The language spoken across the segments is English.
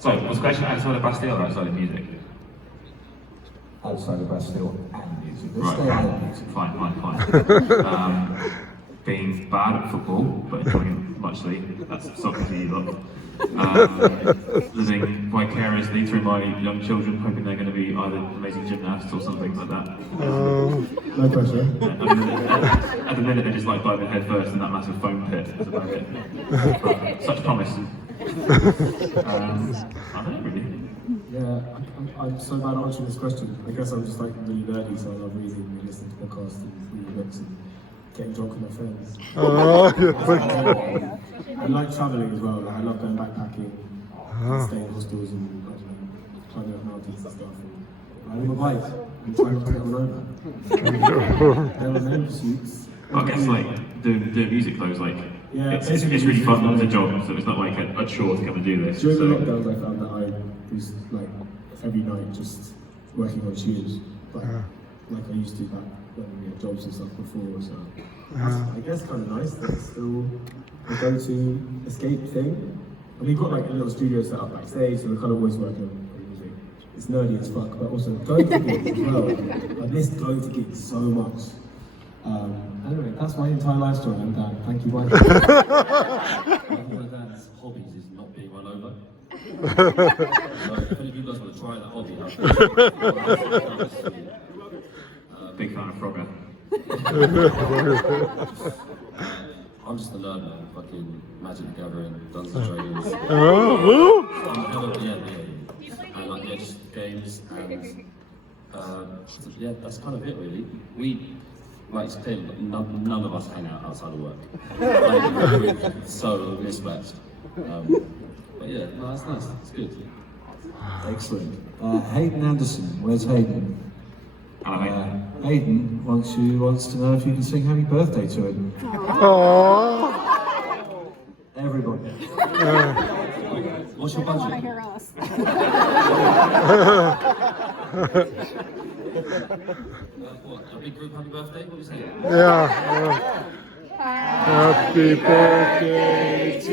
So, was the question outside of Bastille or outside of music? Outside of Bastille and music. Let's Right. stay out of music. Fine. Being bad at football, but enjoying it muchly. That's soccer to you lot. Living vicariously through my young children, hoping they're going to be either amazing gymnasts or something like that. No pressure. At the minute, they just like diving head first in that massive foam pit. That's about it. But such promise. I don't know, really. Yeah, I'm so bad at answering this question. I guess I'm just like really nerdy, so I love reading and listening to podcasts and reading books and getting drunk with my friends. I like travelling as well. Like, I love going backpacking, staying in hostels and I don't know, climbing up mountains and stuff. And riding my bike and trying not to get run over. There are no pursuits. I guess like doing music though is like it's really fun as a job, so it's not like a chore to come and do this. During the lockdowns, I found that I was like every night just working on tunes, but like I used to back when we had jobs and stuff before. So I guess kind of nice that it's still a go-to escape thing. And we've got like a little studio set up backstage, so we're kind of always working on music. It's nerdy as fuck, but also going to gigs as well. I missed going to gigs so much. Anyway, that's my entire life story. I'm Dan. Thank you, Mike. One of Dan's hobbies is not being run over. So if any of you guys want to try that hobby out, Big fan of Frogger. I'm just a nerd man, fucking Magic the Gathering, Dungeons and Dragons. And like just games and yeah, that's kind of it really. Like it's clear that none of us hang out outside of work. Like, so mismatched. But yeah, no, that's nice. It's good. Excellent. Hayden Anderson, where's Hayden? Hayden wants to know if you can sing Happy Birthday to him. Everybody. What's your I want to budget? hear us. What, a big group happy birthday? What are you saying? Yeah. Happy birthday to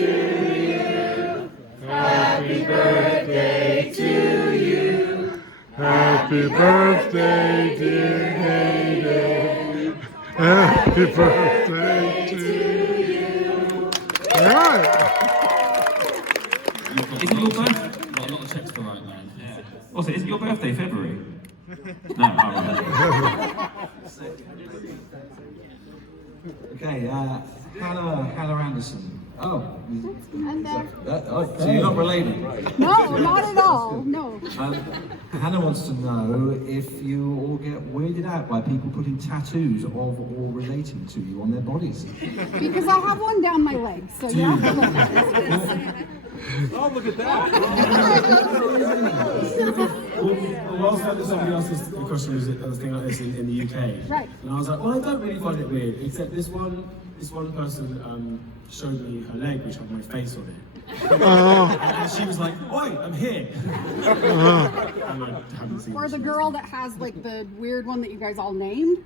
you. Happy birthday to you. Happy birthday, dear Hayden. Happy birthday to you. All right. Is it your birthday? Got a lot of checks to write, man. Yeah. Also, is it your birthday February? No, alright. Okay, Hannah Anderson. Oh, And so you're not related? no, not at all. No. Hannah wants to know if you all get weirded out by people putting tattoos of or relating to you on their bodies. Because I have one down my leg, so you have to look at it. Oh, look at that. Whilst somebody asked this question, was a thing like this in the UK. Right. And I was like, well, I don't really find it weird, except this one person showed me her leg, which had my face on it. And she was like, oi, I'm here. And I haven't seen Or this the one. girl that has like the weird one that you guys all named.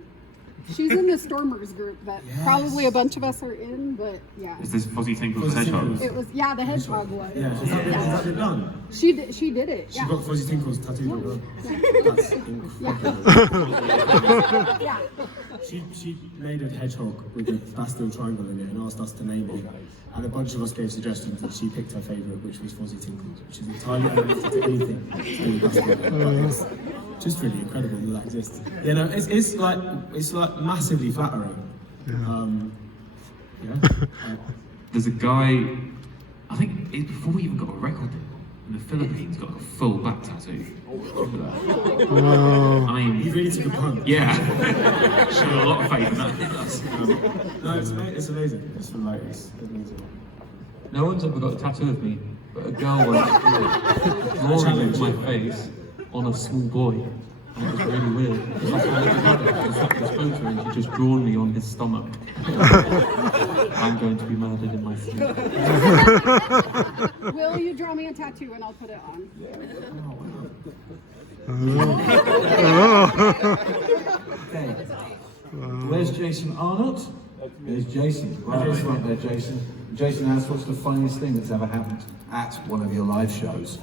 She's in the Stormers group that probably a bunch of us are in, but yeah. Is this Fuzzy Tinkles the Fuzzy Hedgehog? Tinkles. It was, yeah, the hedgehog was. Yeah, has that been done? She did it, She's yeah. got Fuzzy Tinkles tattooed on her. That's incredible. Yeah. She made a hedgehog with a Bastille triangle in it and asked us to name it. And a bunch of us gave suggestions, and she picked her favourite, which was Fuzzy Tinkles, which is entirely unrelated to anything to do with Bastille. But it's just really incredible that exists. You know, it's like massively flattering. There's a guy, I think it's before he even got a record deal, in the Philippines, got like a full back tattoo. I mean, You really took a punt. yeah, showed a lot of faith in that. No, it's amazing. It's amazing. No one's ever got a tattoo of me, but a girl once drawing of my face on a small boy. And it was really weird. Because I never had it. I took this photo and she just drawn me on his stomach. I'm going to be murdered in my sleep. Will you draw me a tattoo and I'll put it on? Okay. Where's Jason Arnott? There's Jason. Right there, Jason. Jason asks, what's the funniest thing that's ever happened at one of your live shows?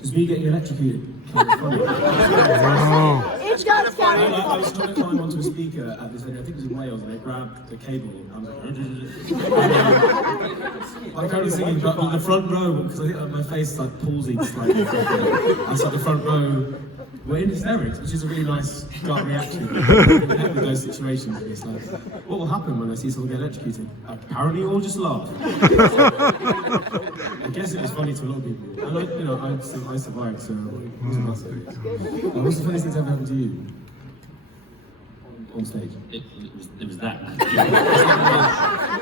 Does me getting electrocuted kind of funny? Oh. It does I was trying to climb onto a speaker at this venue, I think it was in Wales, and I grabbed the cable and I was like, I'm currently singing, but on the front row, because I think my face is like palsied slightly, and so the front row were in hysterics, which is a really nice gut reaction with those situations. It's like, what will happen when I see someone get electrocuted? Apparently, all just laugh. I guess it was funny to a lot of people, and I survived, so it wasn't massive. What's the funniest thing that's ever happened to you on stage? It was that.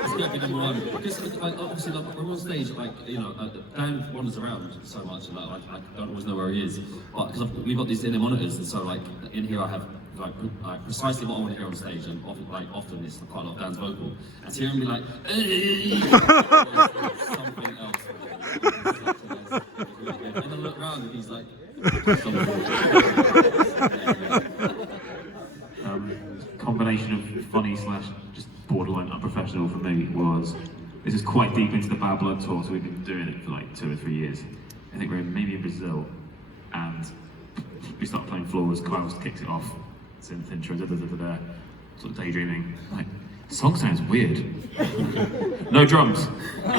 It's got to be number one. Because like, obviously, like, when we're on stage, like, Dan wanders around so much, and like, I don't always know where he is. But because we've got these inner monitors, and so like in here I have like precisely what I want to hear on stage, and often it's quite a lot of Dan's vocal. And to hear him be like, something else. And then I look around and he's like, Combination of funny / just borderline unprofessional for me was, this is quite deep into the Bad Blood tour, so we've been doing it for like 2 or 3 years. I think we're maybe in Brazil, and we start playing Floors, Klaus kicks it off, synth intro, sort of daydreaming. Like, the song sounds weird. No drums. I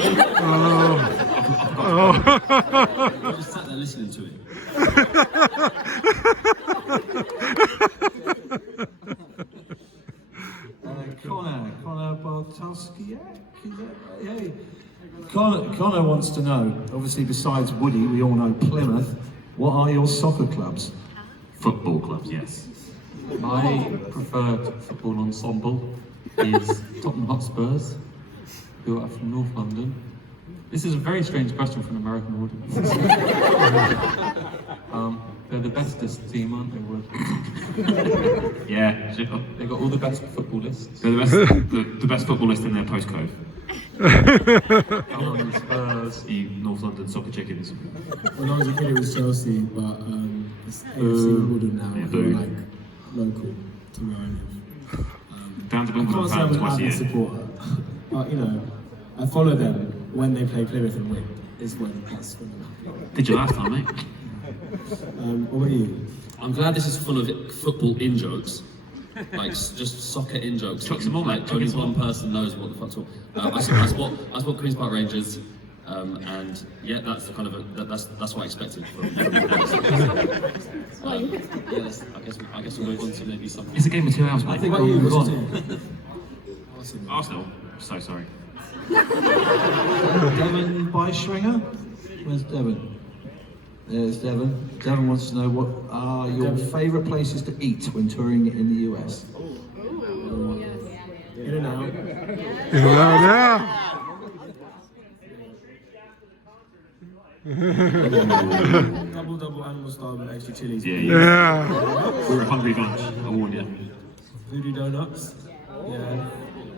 just sat there listening to it. Connor Bartoskiak, is that right? Hey. Connor wants to know, obviously besides Woody, we all know Plymouth, what are your soccer clubs? Football clubs, yes. My preferred football ensemble is Tottenham Hotspurs, who are from North London. This is a very strange question for an American audience. They're the bestest team, aren't they, Wood? Yeah, sure. They've got all the best footballists. They're the best footballist in their postcode. Tottenham Spurs. You North London soccer chickens. When I was a kid, it was Chelsea, but it's AFC Wimbledon now, Yeah, who are like local to where I live. Down to I can't Wimbledon say I'm fans an twice a avid year. supporter, but I follow them when they play Plymouth and win. That's when I'm happy. Did you last time, mate? What about you? I'm glad this is full of football in-jokes. Like, just soccer in-jokes. Chuck some more, mate. Like, only one person knows what the fuck's all. I support Queen's Park Rangers, and yeah, that's the kind of that's what I expected from I guess we'll move on to maybe something. It's a game of 2 hours, mate. I think we'll move on. Arsenal. So sorry. Devon Beischringer? Where's Devon? There's Devon. Devon wants to know what are your favourite places to eat when touring in the US? In and out. Double animal style with extra chilies. Yeah. We're a hungry bunch, I warn you. Voodoo donuts. Yeah.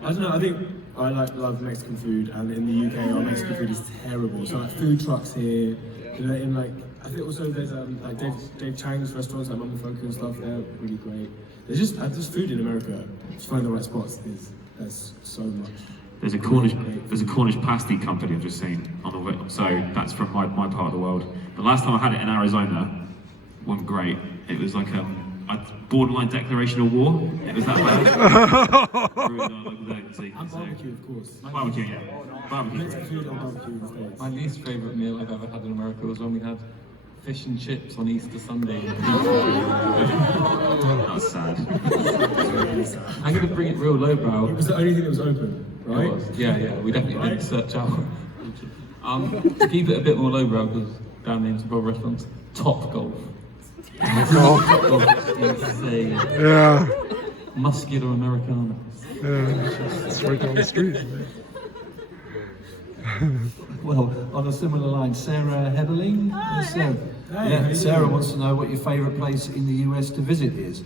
I don't know, I think I love Mexican food, and in the UK our Mexican food is terrible. So like food trucks here, in like, I think also there's like Dave Chang's restaurants like Mama Funky and stuff, they're really great. There's just food in America, just find the right spots, there's so much. There's a Cornish pasty company I've just seen on the way, so that's from my part of the world. The last time I had it in Arizona, wasn't great. It was like a borderline declaration of war. It was that bad. And barbecue, of course. Barbecue, yeah. Barbecue. Mexican food and barbecue in the States. My least favourite meal I've ever had in America was when we had fish and chips on Easter Sunday. That's sad. I'm going to bring it real lowbrow. It was the only thing that was open, right? It was. Yeah, we definitely didn't search out. To keep it a bit more lowbrow, because Dan names above restaurants, Top Golf. Top Golf is insane. Yeah. Muscular Americano. Yeah. It's right down the street. Well, on a similar line, Sarah Heberling. Sarah wants to know what your favourite place in the US to visit is,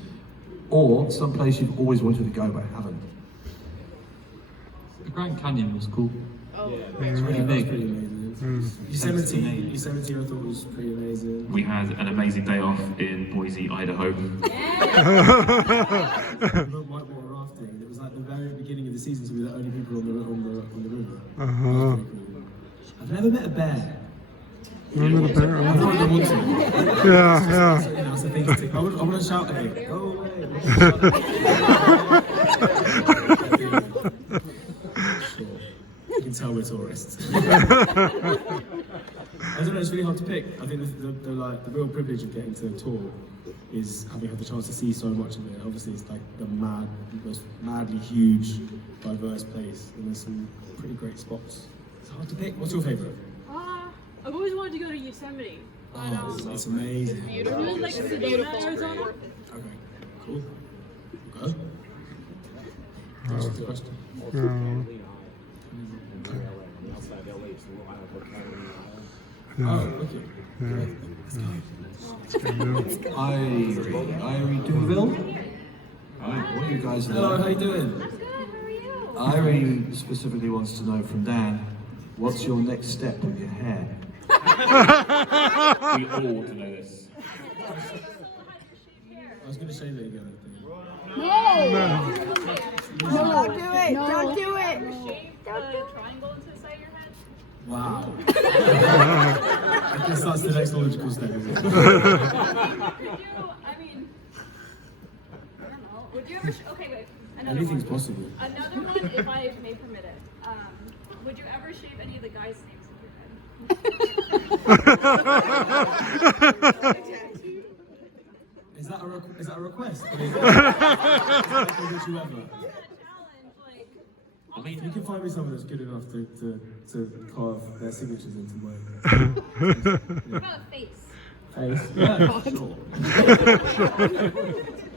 or some place you've always wanted to go but haven't. The Grand Canyon was cool. It's really big. pretty amazing. Yosemite I thought was pretty amazing. We had an amazing day off in Boise, Idaho. We went whitewater rafting, and it was like the very beginning of the season, so we were the only people on the river. That was pretty cool. I've never met a bear. Remember the bear? I thought I wanted to. Yeah. That's the thing to tick. I want to shout at it. Go away. Sure. You can tell we're tourists. I don't know, it's really hard to pick. I think the real privilege of getting to tour is having had the chance to see so much of it. Obviously, it's like the most madly huge, diverse place, and there's some pretty great spots. It's hard to pick. What's your favourite? I've always wanted to go to Yosemite. Oh, it's amazing. Beautiful. It was like Sedona, Arizona. Okay, cool. Okay. That's the question. Oh, okay. Irie Douville. Right, what are you guys doing? Hello, how you doing? Irie specifically wants to know from Dan, what's your next step with your hair? We all want to know this. I was going to say that again. No! Don't do it! No. Don't do it! Triangle into the side of your head. Wow. I guess that's the next logical step, isn't it? I mean, I don't know. Would you ever? Okay, wait. Another Anything's one. possible. Another one, if I may permit it. Would you ever shave any of the guys' names off your head? Is that a request? Would you ever? I mean, You can find me someone that's good enough to carve their signatures into mine. What about a face? Face? Yeah, sure.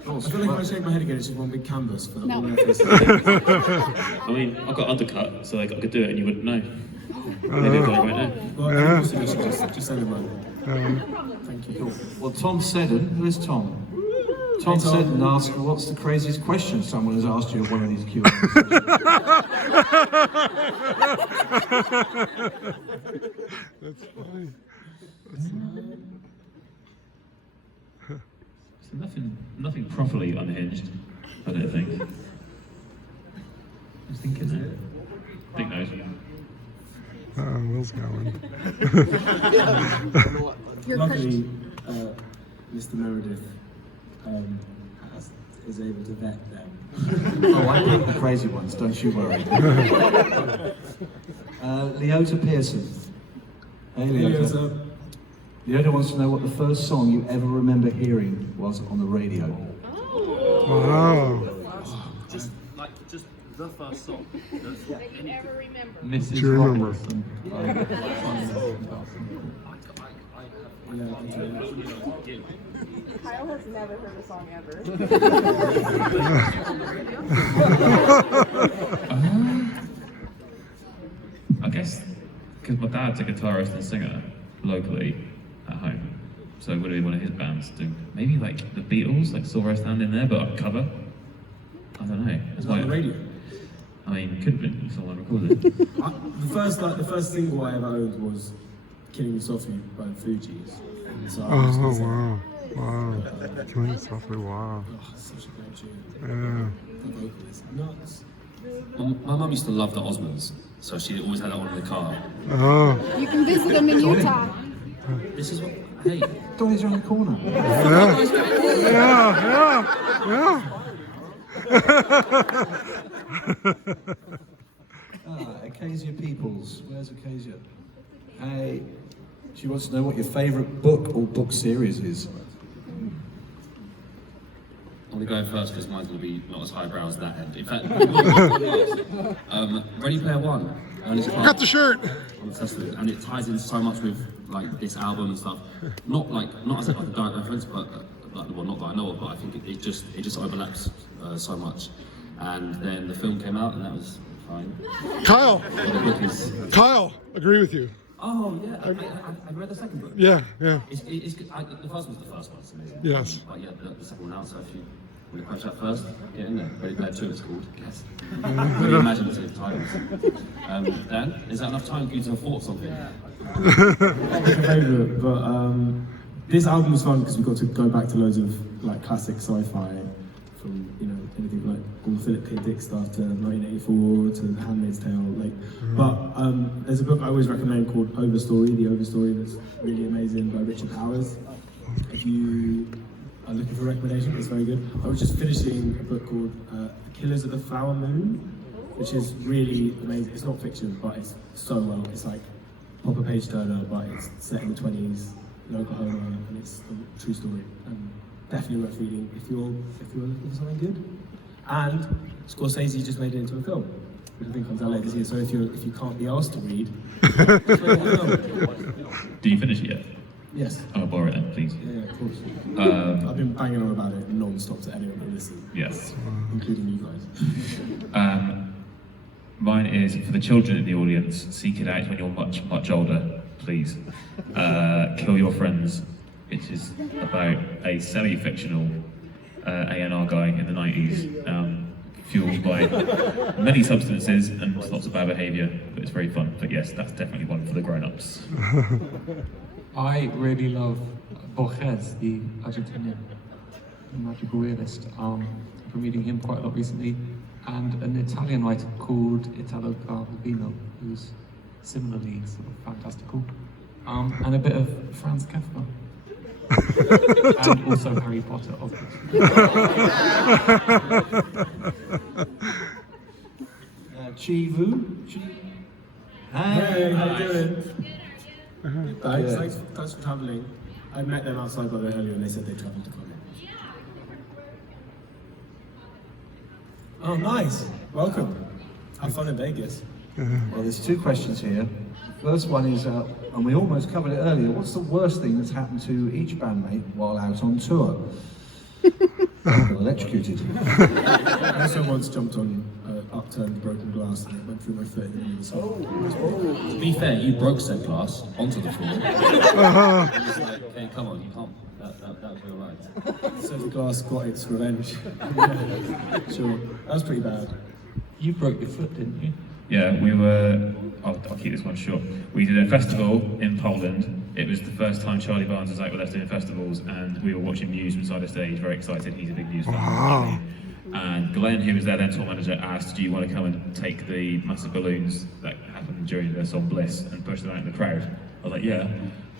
I feel like if I shake my head again, it's just one big canvas for No. all their faces. I mean, I've got undercut, so like I could do it and you wouldn't know. Maybe I've got it right now. Well, any more suggestions, just send them over. Thank you. Well, Tom Seddon, where's Tom? Tom Hey, Tom. Seddon asked, what's the craziest question someone has asked you at one of these Q&As? That's funny. So nothing properly unhinged, I don't think. I was thinking that. Big nose. Will's going. Your Luckily, Mr. Meredith is able to vet them. Oh, I pick the crazy ones, don't you worry. Leota Pearson. Hey, Leota. Leota wants to know what the first song you ever remember hearing was on the radio. Wow. Just the first song. That you ever remember? Mrs. Do you remember? Robertson. Kyle has never heard a song ever. I guess because my dad's a guitarist and singer locally at home, so it would be one of his bands. Maybe like the Beatles, like Saw Her Stand in There, but a cover. I don't know. Is that on the radio? I mean, could have been if someone recorded it. The first single I ever owned was "Killing Me Softly" by the Fugees. So I was Oh, gonna say, wow. Killing softly, wow. such a great tune. Yeah. The vocal is nuts. My mum used to love the Osmonds, so she always had that on in the car. Oh, You can visit them in Utah. This is what. Hey. Donnie's around the corner. yeah. Acacia Peoples. Where's Acacia? Hey, she wants to know what your favourite book or book series is. I'm going to go first because mine's going to be not as highbrow as that end. In fact, Ready Player One. Got the shirt. I'm obsessed with it, and it ties in so much with like this album and stuff. Not as a direct reference, but well, not that I know of, but I think it just overlaps so much. And then the film came out, and that was fine. Kyle, But the book is. agree with you. Oh yeah, I read the second book. Yeah. It's good. The first one's the first one. It's amazing. Yes. But yeah, the second one out. So if you want to crash that first, get in there. Ready Player 2, it's called. Yes. Really imaginative titles. Dan, is that enough time for you to have thought something? Favourite, but this album was fun because we got to go back to loads of like classic sci-fi, from anything like all the Philip K. Dick stuff to 1984 to The Handmaid's Tale. But there's a book I always recommend called Overstory, The Overstory, that's really amazing by Richard Powers. if you are looking for a recommendation, it's very good. I was just finishing a book called The Killers of the Flower Moon, which is really amazing. It's not fiction, but it's so well. It's like proper page turner, but it's set in the 20s in Oklahoma, and it's a true story. And definitely worth reading if you're looking for something good. And Scorsese just made it into a film, which I think comes out later this year. So if you can't be asked to read, just make it a film. Do you finish it yet? Yes. I'll borrow it then, please. Yeah, of course. Um, I've been banging on about it non-stop to anyone who listens. Yes. Including you guys. Mine is for the children in the audience. Seek it out when you're much, much older, please. Kill Your Friends. It is about a semi-fictional A&R guy in the 90s, fueled by many substances and lots of bad behaviour, but it's very fun. But yes, that's definitely one for the grown-ups. I really love Borges, the Argentinian magical realist. I've been reading him quite a lot recently, and an Italian writer called Italo Calvino, who's similarly sort of fantastical, and a bit of Franz Kafka. And also Harry Potter, obviously. Chivu? Hey, how you doing? Thanks for travelling. I met them outside by the earlier and they said they travelled to come in. Oh, nice. Welcome. Have fun in Vegas. Well, there's two questions here. First one is, and we almost covered it earlier, what's the worst thing that's happened to each bandmate while out on tour? Electrocuted. I also once jumped on upturned broken glass and it went through my foot in the middle of the song. To be fair, you broke said glass onto the floor. It's like, okay, come on, you can't. That was real life. So the glass got its revenge. Yeah, sure. That was pretty bad. You broke your foot, didn't you? Yeah, we were. I'll keep this one short. We did a festival in Poland. It was the first time Charlie Barnes was out with us doing festivals, and we were watching Muse from side of stage. Very excited. He's a big Muse fan. Wow. And Glenn, who was there then, tour manager, asked, "Do you want to come and take the massive balloons that happened during the song Bliss and push them out in the crowd?" I was like, "Yeah."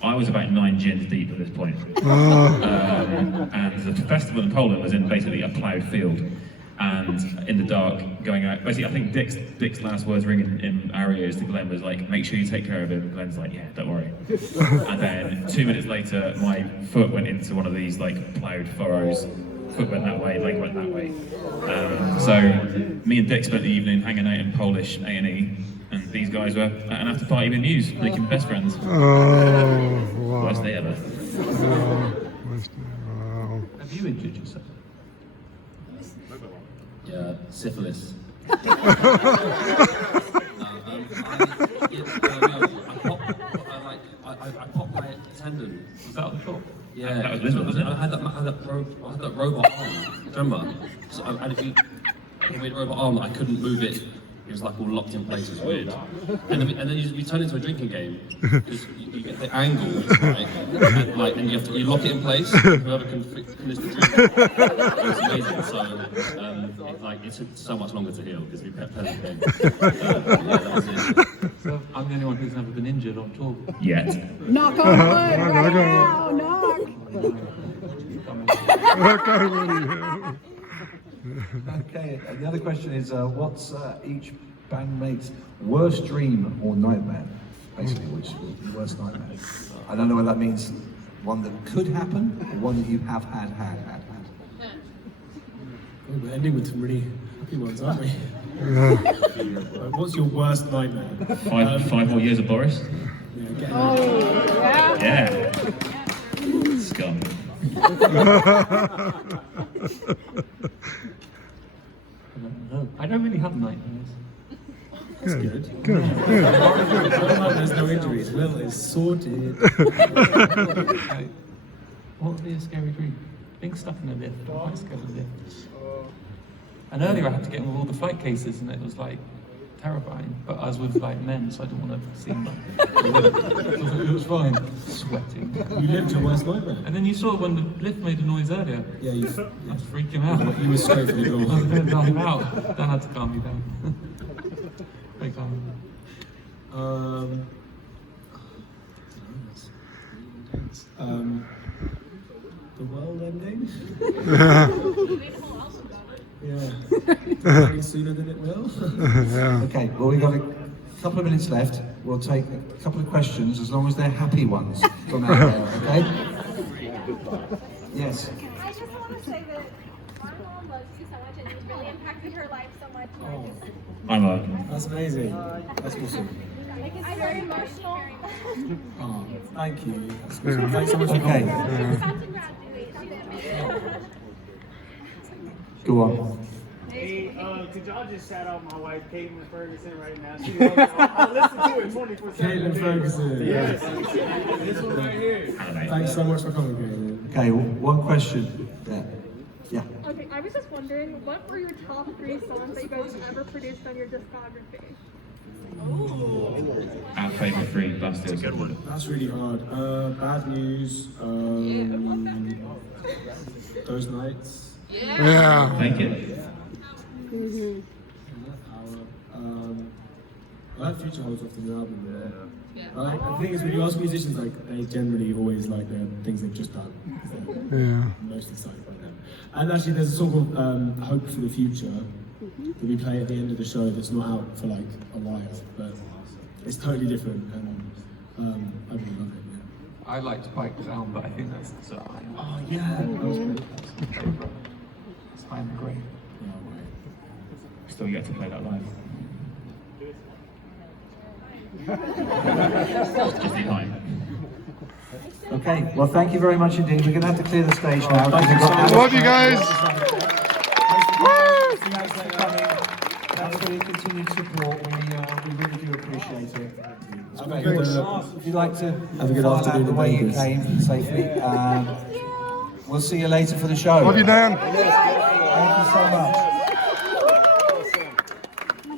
I was about 9 gins deep at this point. And the festival in Poland was in basically a ploughed field. And in the dark, going out. Basically, I think Dick's last words ringing in our ears to Glenn was like, "Make sure you take care of him." And Glenn's like, "Yeah, don't worry." And then 2 minutes later, my foot went into one of these like ploughed furrows. Foot went that way, leg went that way. So me and Dick spent the evening hanging out in Polish A&E, and these guys were at an after party with Muse, making best friends. Oh, wow. Worst day ever. Wow. Have you injured yourself? Yeah, syphilis. I popped my tendon. Was that on the top? Yeah, That was Lisbon, wasn't it? I had that robot arm. Remember? So I had a weird robot arm that I couldn't move it. It was like all locked in place. It was weird. And then you turn into a drinking game because you get the angle right, and you lock it in place. Whoever can finish the drink. It's amazing. So it took so much longer to heal because we kept playing the game. Yeah, that was it. So I'm the only one who's never been injured on tour. Yet. Knock on wood right now, knock. Okay, and the other question is, what's each bandmate's worst dream or nightmare? Basically, which is the worst nightmare? I don't know whether that means one that could happen or one that you have had. Oh, we're ending with some really happy ones, aren't we? What's your worst nightmare? 5 more years of Boris? Yeah, get Oh, yeah. Yeah. Scum. I don't really have nightmares. That's good. Good. There's no injuries. Will is sorted. Like, what would be a scary dream? Being stuck in a lift. I'm quite scared of lifts. And earlier I had to get in with all the flight cases and it was like terrifying. But I was with like men, so I didn't want to seem like it was fine. Sweating. You lived your worst nightmare. And then you saw when the lift made a noise earlier. Yeah, you I was freaking out. you were straight for the I was door. going to dive out. Dan had to calm me down. Very calm. Yeah. Maybe sooner than it will. Yeah. Okay, well, we've got a couple of minutes left. We'll take a couple of questions, as long as they're happy ones from out there, okay? Yes. I just want to say that my mom loves you so much and you've really impacted her life so much. I'm a. That's amazing. That's awesome. Like, it's very emotional. Oh, thank you. Yeah. Thanks so much for Okay. coming. She's about to graduate. Go on. Hey, could y'all just shout out my wife, Caitlin Ferguson, right now? She I listen to it 24/7. Caitlin Ferguson. Yes. This one right here. Thanks so much for coming, Caitlin. Okay, one question there. Yeah. Okay, I was just wondering, what were your top 3 songs that you guys ever produced on your discography? Our favourite 3, Bastille. Good one. That's really hard. Bad News. Those Nights. Yeah. Thank you. I like Future Holds off the new album. The thing is, when you ask musicians, like they generally always like their things they've just done. Yeah. Most excited by them. And actually, there's a song called Hope for the Future that we play at the end of the show that's not out for like a while, but it's totally different, and I really love it. Yeah. I liked Bike Down, but I think that's the song. Oh yeah, that was great. I'm great. Yeah, great. Still get to play that live. Just in time. Okay, well, thank you very much indeed. We're going to have to clear the stage now. Love you guys. Thanks for coming. Thanks for your continued support. We really do appreciate it. If you'd like to Have a good file afternoon out the in way you Vegas. came safely, we'll see you later for the show. Love you, Dan. Thank you so much.